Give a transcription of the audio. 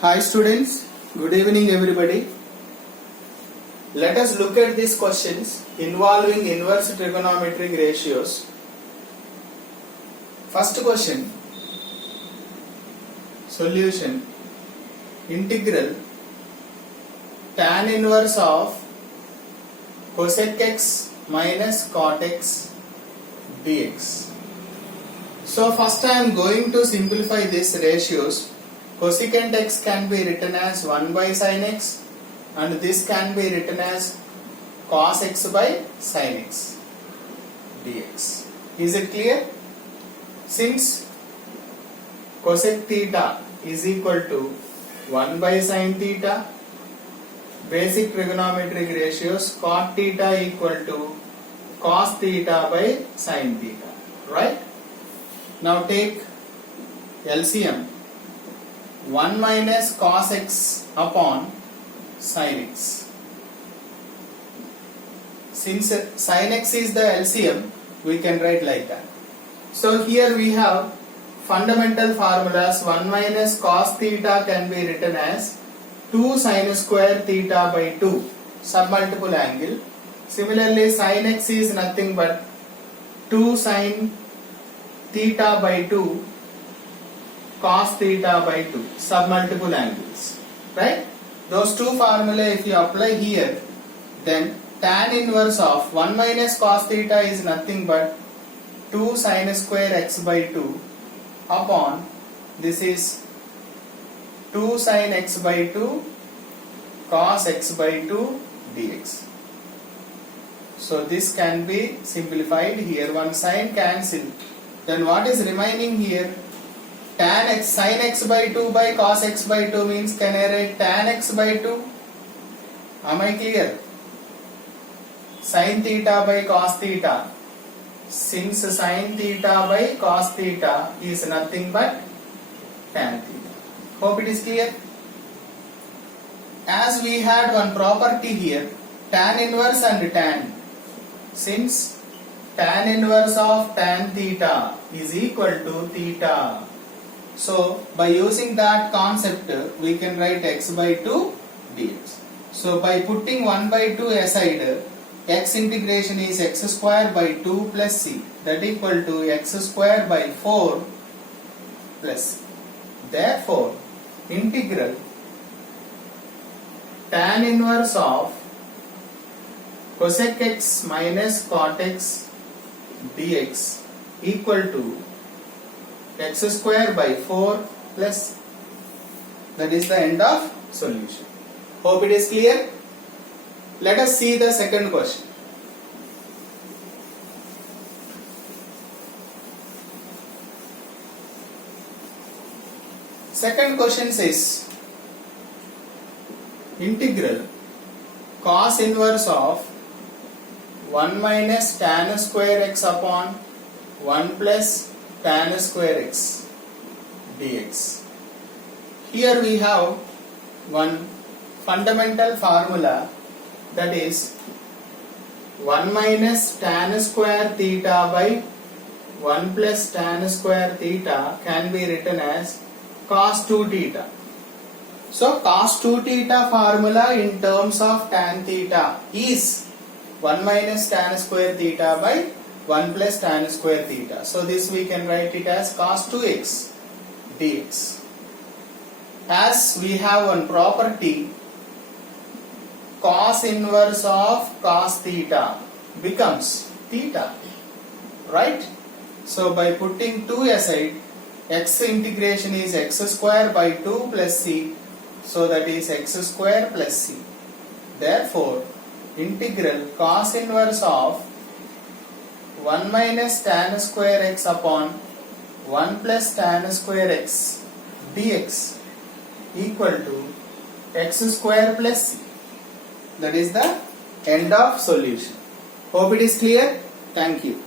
Hi students, good evening everybody. Let us look at these questions involving inverse trigonometric ratios. First question, solution, integral tan inverse of cosec x minus cot x dx. So first I am going to simplify these ratios. Cosecant x can be written as 1 by sin x and this can be written as cos x by sin x dx. Is it clear? Since cosec theta is equal to 1 by sin theta, basic trigonometric ratios cot theta equal to cos theta by sin theta, right? Now take LCM. 1 minus cos x upon sin x. Since sin x is the LCM, we can write like that. So here we have fundamental formulas. 1 minus cos theta can be written as 2 sin square theta by 2 submultiple angle. Similarly, sin x is nothing but 2 sin theta by 2 cos theta by 2 submultiple angles, right? Those two formula if you apply here, then tan inverse of 1 minus cos theta is nothing but 2 sin square x by 2 upon this is 2 sin x by 2 cos x by 2 dx. So this can be simplified. Here one sign cancel. Then what is remaining here? Tan x sin x by 2 by cos x by 2 means can I write tan x by 2? Am I clear? Sin theta by cos theta. Since sin theta by cos theta is nothing but tan theta. Hope it is clear. As we had one property here, tan inverse and tan. Since tan inverse of tan theta is equal to theta. So by using that concept we can write x by 2 dx. So by putting 1 by 2 aside, x integration is x square by 2 plus c, that equal to x square by 4 plus c. Therefore integral tan inverse of cosec x minus cot x dx equal to x square by 4 plus, that is the end of solution. Hope it is clear. Let us see the second question. Second question says integral cos inverse of 1 minus tan square x upon 1 plus tan square x dx. Here we have one fundamental formula, that is 1 minus tan square theta by 1 plus tan square theta can be written as cos 2 theta. So cos 2 theta formula in terms of tan theta is 1 minus tan square theta by 1 plus tan square theta. So this we can write it as cos 2x dx. As we have one property, cos inverse of cos theta becomes theta, right? So by putting 2 aside, x integration is x square by 2 plus c, so that is x square plus c. Therefore integral cos inverse of 1 minus tan square x upon 1 plus tan square x dx equal to x square plus c. That is the end of solution. Hope it is clear. Thank you.